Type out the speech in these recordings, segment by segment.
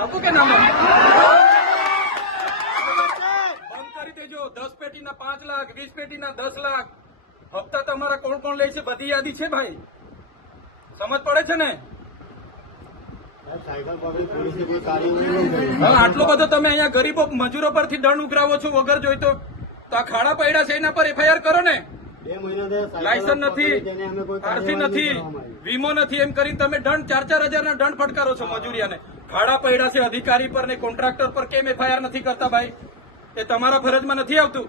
આપું કે નામ બંધ કરી દેજો દસ પેટીના પાંચ લાખ વીસ પેટીના દસ લાખ હપ્તા તમારા કોણ કોણ લે છે બધી યાદી છે ભાઈ સમજ પડે છે ને આટલો બધો તમે અહીંયા ગરીબો મજૂરો પરથી દંડ ઉઘરાવો છો વગર જોઈ તો આ ખાડા પડ્યા છે એના પર એફઆઈઆર કરો ને લાયસન્સ નથી આરસી નથી વીમો નથી એમ કરીને તમે દંડ ચાર ચાર હજાર દંડ ફટકારો છો મજૂરિયાને ભાડા પડ્યા છે અધિકારી પર ને કોન્ટ્રાક્ટર પર કેમ એફઆઈઆર નથી કરતા ભાઈ એ તમારા ફરજમાં નથી આવતું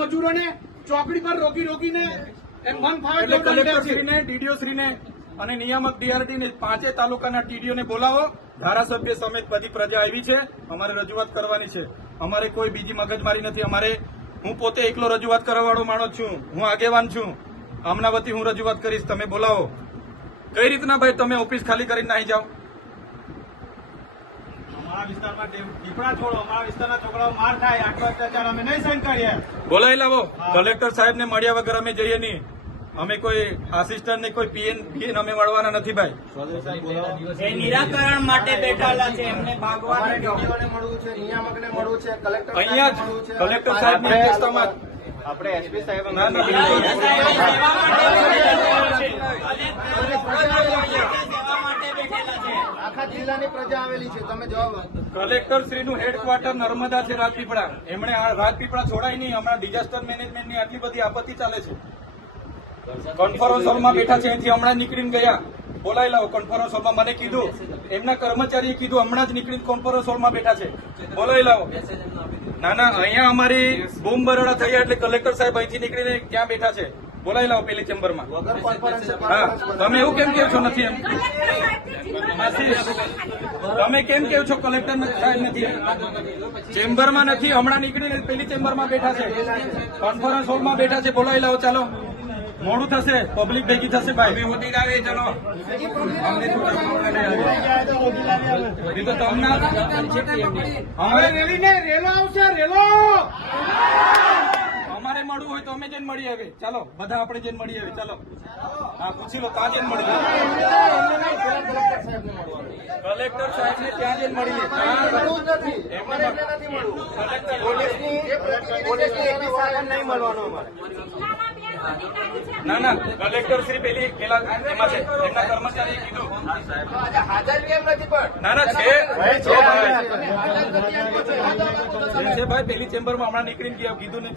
મજૂરોને ચોકડી પર રોકી રોકીને ડીડીઓશ્રીને અને નિયામક ડીઆરડીને પાંચે તાલુકાના ટીડીઓને બોલાવો ધારાસભ્ય સમેત બધી પ્રજા આવી છે અમારે રજૂઆત કરવાની છે અમારે કોઈ બીજી મગજમારી નથી અમારે હું પોતે એકલો રજૂઆત કરવાવાળો માણસ છું હું આગેવાન છું આમના હું રજૂઆત કરીશ તમે બોલાવો કઈ રીતના ભાઈ તમે ઓફિસ ખાલી કરીને નાહી જાઓ અમે જઈએ નહીં અમે કોઈ આસિસ્ટન્ટ ને કોઈ પીએન પીએન અમે મળવાના નથી ભાઈ નિરાકરણ માટે અહીંયા કલેક્ટર સાહેબ આપણે એસપી સાહેબ આખા જિલ્લાની પ્રજા કલેક્ટર શ્રીનું હેડક્વાર્ટર નર્મદા છે રાજપીપળા એમણે રાજપીપળા છોડાય નહીં હમણાં ડિઝાસ્ટર મેનેજમેન્ટની આટલી બધી આપત્તિ ચાલે છે કોન્ફરન્સ હોલમાં બેઠા છે અહીંથી હમણાં નીકળીને ગયા બોલાવી લાવો કોન્ફરન્સ હોલમાં મને કીધું એમના કર્મચારીએ કીધું હમણાં જ નીકળીને કોન્ફરન્સ હોલમાં બેઠા છે બોલાવી લાવો ના ના અહીંયા અમારી બૂમ બરોડા થઈ એટલે કલેક્ટર સાહેબ અહીંથી નીકળીને ક્યાં બેઠા છે બોલાવી લાવો પેલી ચેમ્બરમાં હા તમે એવું કેમ કેવ છો નથી એમ તમે કેમ કેવ છો કલેક્ટર સાહેબ નથી ચેમ્બરમાં નથી હમણાં નીકળીને પેલી ચેમ્બરમાં બેઠા છે કોન્ફરન્સ હોલમાં બેઠા છે બોલાવી લાવો ચાલો મોડું થશે પબ્લિક ભેગી થશે ભાઈ હોતી લાવીએ ચલો તમને અમારે રેલી ને રેલો આવશે રેલો અમારે મળવું હોય તો અમે જઈને મળી આવે ચાલો બધા આપણે જઈને મળી આવે ચાલો હા પૂછી લો ત્યાં જઈને મળી કલેક્ટર સાહેબ ને ત્યાં જઈને મળી કલેક્ટર પોલીસ નહીં મળવાનું અમારે ના ના કલેક્ટર શ્રી પેલી એમના કર્મચારીએ કીધું હાજર કેમ નથી ના ના છે ભાઈ પેલી ચેમ્બરમાં હમણાં નીકળી ગયા કીધું ને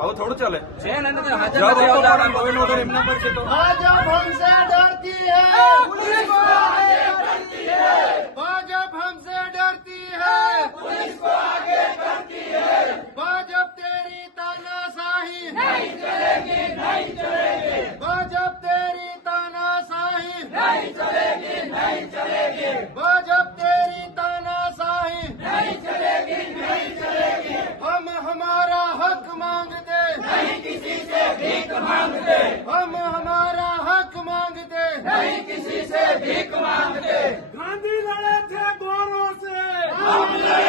આવું થોડું ચાલે છે ને હાજર એમના પર છે તો भीख मांगते हम हमारा हक मांगते नहीं किसी से भीख मांगते गांधी लड़े थे गोरों से हम लड़े